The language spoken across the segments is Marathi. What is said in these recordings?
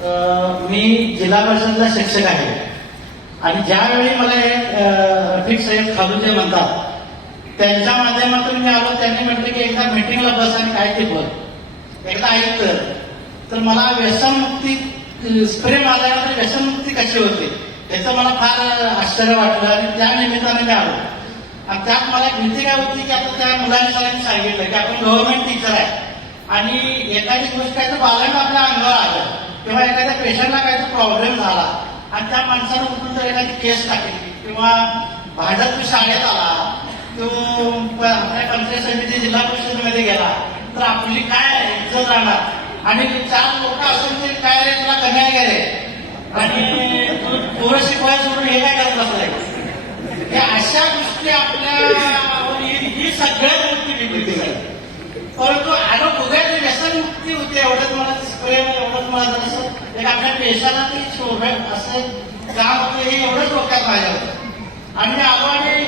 मी जिल्हा परिषदचा शिक्षक आहे. आणि ज्यावेळी मला हे रफिक साहेब खालुजे म्हणतात त्यांच्या माध्यमातून मी आलो त्यांनी म्हटलं की एकदा मीटिंगला बस आणि काय ते बघ एकदा ऐक. तर. तर मला व्यसनमुक्ती स्प्रे मारल्यानंतर व्यसनमुक्ती कशी होते याचं मला फार आश्चर्य वाटलं आणि त्या निमित्ताने मी आलो. आणि त्यात मला एक भीती काय होती की आता त्या मुलांनी सगळ्यांनी सांगितलं की आपण गव्हर्नमेंट टीचर आहे. आणि एखादी गोष्ट काय तर बालक आपल्या अंगावर आलं. किंवा एखाद्या पेशंटला काहीतरी तर प्रॉब्लेम झाला आणि त्या माणसानं उठून जर एखादी केस टाकली किंवा भाजप शाळेत आला तो आपल्या पंचायत समिती जिल्हा परिषदेमध्ये गेला तर आपली काय इज्जत राहणार. आणि चार लोक असून ते काय रे तुला कमी आहे रे आणि पोरं शिकवायला सोडून हे काय करत बसलाय? या अशा गोष्टी आपल्या ही- सगळ्या गोष्टी मोठी परंतु आलो बघायला मुक्ती होते एवढंच मला प्रेम एवढंच मला असं एक आपल्या देशाला ती शोभत असं काम होतं हे एवढंच डोक्यात माझ्या होतं आणि मी आणि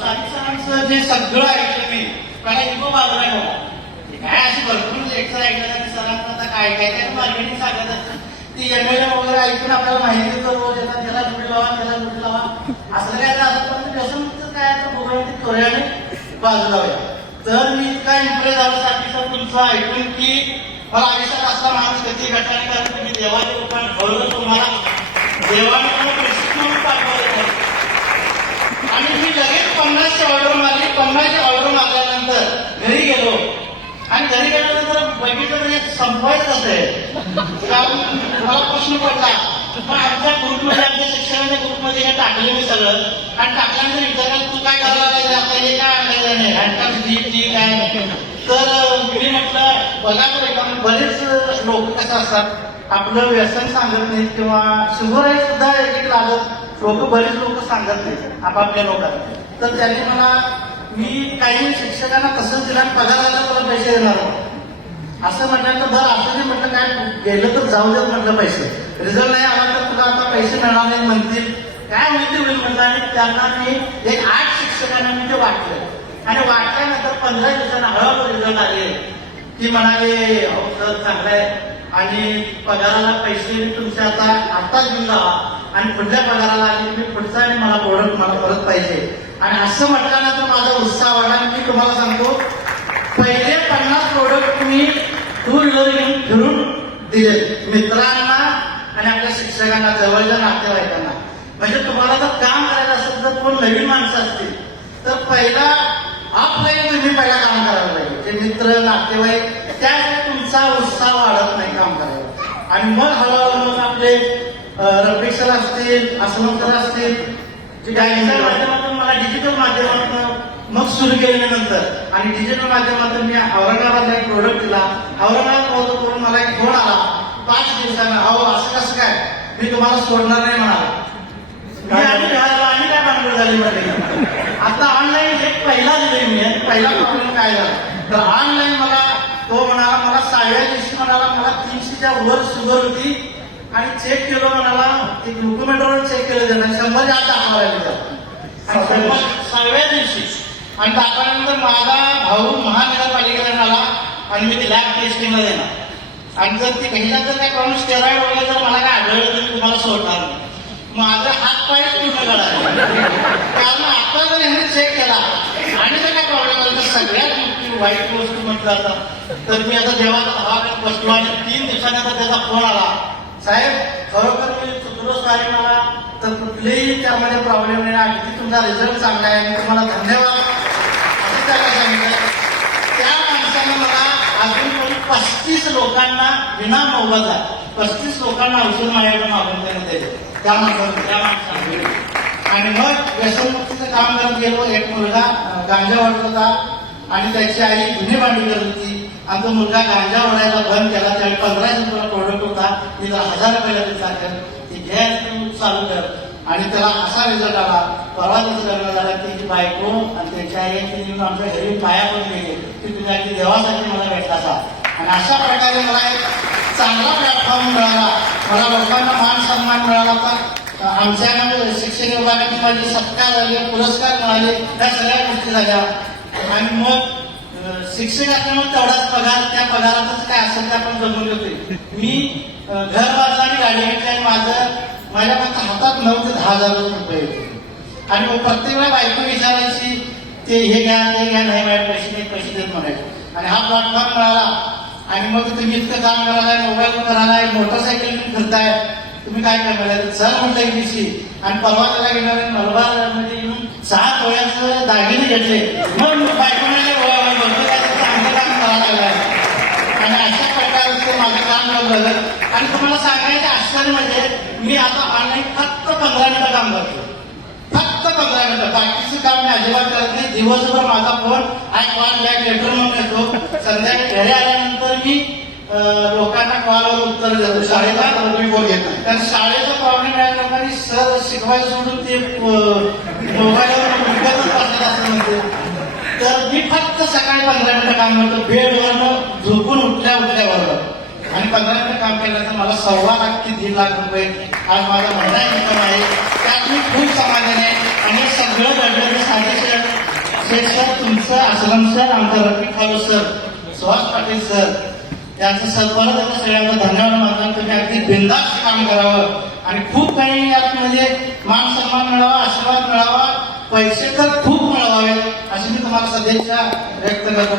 साधी सरांचं जे सगळं ऐकलं मी मला इतकं बाजूला ठेवला हो. काय अशी भरपूर लेक्चर ऐकलं आणि सरांना आता काय काय काय मार्केटिंग सांगत ती एमएलए वगैरे ऐकून आपल्याला माहिती देतो रोज येतात त्याला जुडी लावा त्याला जुडी लावा. असं काय झालं पण व्यसनमुक्त काय आता बघूया ते करूया बाजूला तर मी इतका इम्प्रेस झालो साठी तुमचं ऐकून की मला आयुष्यात असला माणूस कधी भेटला नाही कारण तुम्ही देवाच्या रूपाने ठरवलं तुम्हाला देवाने मला प्रशिक्षण पाठवलं आणि मी लगेच पन्नासची ऑर्डर मारली पन्नासची ऑर्डर मारल्यानंतर घरी गेलो. आणि घरी गेल्यानंतर बघितलं म्हणजे संपवायचं असे आहे कारण मला प्रश्न पडला पण आमच्या ग्रुपमध्ये आमच्या शिक्षणाच्या ग्रुपमध्ये हे टाकलं मी सगळं. आणि टाकल्यानंतर विचारलं तू काय करायला लागला? आता हे काय आणलेलं नाही आणि जी काय? तर मी म्हटलं बघा बरं म्हणजे बरेच लोक कसं असतात आपलं व्यसन सांगत नाहीत किंवा शुगर सुद्धा एक एक लागत लोक बरेच लोक सांगत नाहीत आपापल्या लोकांना. तर त्यांनी मला मी काही शिक्षकांना तसंच दिलं आणि पगाराला तुला पैसे देणार असं म्हटल्यानंतर बरं असं नाही म्हटलं काय गेलं तर जाऊ देत म्हटलं पैसे. रिझल्ट नाही आला तर तुला आता पैसे मिळणार नाही म्हणतील. काय माहिती होईल म्हटलं आणि त्यांना मी एक आठ शिक्षकांना मी ते वाटलं. आणि वाटल्यानंतर पंधरा दिवसांना हळूहळू रिझल्ट आले की म्हणाले हो सर चांगलं आहे आणि पगाराला पैसे तुमचे आता आत्ताच घेऊन जावा. आणि पुढल्या पगाराला आले तुम्ही मी पुढचा आणि मला प्रोडक्ट मला परत पाहिजे. आणि असं म्हटल्यानंतर माझा उत्साह वाढला. मी तुम्हाला सांगतो पहिले पन्नास प्रोडक्ट मी टू व्हीलर घेऊन फिरून दिले मित्रांना आणि आपल्या शिक्षकांना जवळच्या नातेवाईकांना. म्हणजे तुम्हाला जर काम करायचं असेल तर कोण नवीन माणसं असतील तर पहिला ऑफलाईन तुम्ही पहिला काम करायला पाहिजे. जे मित्र नातेवाईक त्यामुळे तुमचा उत्साह वाढत नाही काम करायला. आणि मग हळूहळू मग आपले रफिक असतील असमंतर असतील गायच्या माध्यमातून मला डिजिटल माध्यमातून मग सुरू केल्यानंतर आणि डिजिटल माध्यमातून मी औरंगाबादला एक प्रोडक्ट दिला. औरंगाबाद पोहोचतो करून मला एक फोन आला. पाच दिवसांना अहो असं कसं काय? मी तुम्हाला सोडणार नाही म्हणाला मी आणि मिळालो आणि काय भांडवल झाली म्हटली आता ऑनलाईन एक पहिला दिले मी पहिला प्रॉब्लेम काय झाला? तर ऑनलाईन मला तो म्हणाला मला सहाव्या दिवशी म्हणाला मला तीनशेच्या वर शुगर होती. आणि चेक केलं म्हणाला ते डॉक्युमेंटवर चेक केलं जाणार शंभरच्या आत दाखवायला लागलं. सहाव्या दिवशी. आणि दाखवल्यानंतर माझा भाऊ महानगरपालिकेला आला आणि मी ती लॅब टेस्टिंगला देणार आणि जर ती पहिला जर काही प्रॉब्लेम स्टेरॉइड वगैरे जर मला काय आढळलं तर तुम्हाला सोडणार नाही. माझा हा पाय पूर्ण गळाला कारण आता जर ह्याने चेक केला आणि जर काय प्रॉब्लेम आला तर सगळ्यात वाईट गोष्ट म्हटलं आता तर मी आता देवाचा दवाखान्यात बसलो आणि तीन दिवसांनी आता त्याचा फोन आला. साहेब खरोखर मी चुकलो सॉरी मला तर कुठलेही त्यामध्ये प्रॉब्लेम नाही. अगदी तुमचा रिझल्ट चांगला आहे. मी तुम्हाला धन्यवाद. असं त्याला सांगितलं? त्या माणसानं मला अजून पण पस्तीस लोकांना विना मोबदला पस्तीस लोकांना औषध माझ्याकडे मागून देण्यात दिले. त्या त्या माणसाने आणि मग व्यसनमुक्तीचं काम करत गेलो. एक मुलगा गांजा वाढत होता आणि त्याची आई गुन्हे मांडली करत होती. आणि तो मुलगा गांजा ओढायला बंद केला. त्यावेळी पंधराशे रुपयाला प्रोडक्ट होता. तिला हजार रुपयाला ती टाकल ती घ्यायला चालू कर आणि त्याला असा रिझल्ट आला. परवा त्याचं लग्न झालं. की ती बायको आणि त्याची आई आमच्या घरी पाया पण गेली. की तुझ्या देवासाठी मला भेटला असा आणि अशा प्रकारे मला एक चांगला प्लॅटफॉर्म मिळाला. मला लोकांना मान सन्मान मिळाला तर आमच्या शिक्षण विभागाने माझे सत्कार झाले पुरस्कार मिळाले या सगळ्या गोष्टी झाल्या. आणि मग अं, मग तेवढाच पगार त्या पगारातच काय असेल ते आपण जमवले होते मी घर बांधलं आणि गाडी घेतली आणि माझं माझ्या फक्त हातात नऊ ते दहा हजार रुपये होते. आणि मग प्रत्येक वेळा बायको विचारायची ते हे घ्या ते घ्या नाही माझ्या पैसे नाही पैसे देत म्हणायचे. आणि हा प्लॅटफॉर्म मिळाला. आणि मग तुम्ही इतकं काम करायला मोबाईल करायला मोटरसायकल फिरताय. तुम्ही काय काय करायला चल म्हटलं दिवशी आणि परवा त्याला गेल्यावर मलबारमध्ये येऊन सहा टोळ्याचं दागिने घेतले. मग बायको म्हणाले चांगलं काम करायला लागलाय आणि अशा प्रकारे ते माझं काम झालं. आणि तुम्हाला सांगायचं आश्चर्य म्हणजे मी आता ऑनलाईन फक्त पंधरा मिनिटं काम करतो फक्त पंधरा मिनिटं बाकीचं काम मी अजिबात करत नाही. दिवसभर माझा phone I call back later म्हणून येतो. संध्याकाळी घरी आल्यानंतर मी लोकांना कॉलवर उत्तर देतो. शाळेला तुम्ही फोन घेत नाही. कारण शाळेचा प्रॉब्लेम आहे लोकांनी सर शिकवायला सोडून ते मोबाईलवर विकतच बसलेलं असं म्हणते तर मी फक्त सकाळी पंधरा मिनिटं काम करतो. बेडवरनं झोपून उठल्या उठल्याबरोबर आणि पंधरा मिनिटं काम केल्यानंतर मला सव्वा लाख ते दीड लाख रुपये. आज माझा महिना इन्कम आहे त्यात मी खूप समाधान आहे आणि हे सगळं घडलं साधे शेठ सर तुमचं असलम सर आमचा रफिक खालो सर. सुहास पाटील सर. त्यांचं सर्वांना आता सगळ्यांना धन्यवाद मानतो. तुम्ही अगदी बिंदास्त काम करावं. आणि खूप काही यात म्हणजे मान सन्मान मिळावा आशीर्वाद मिळावा. पैसे तर खूप मिळवावे अशी मी तुम्हाला सध्याच्या व्यक्त करतो.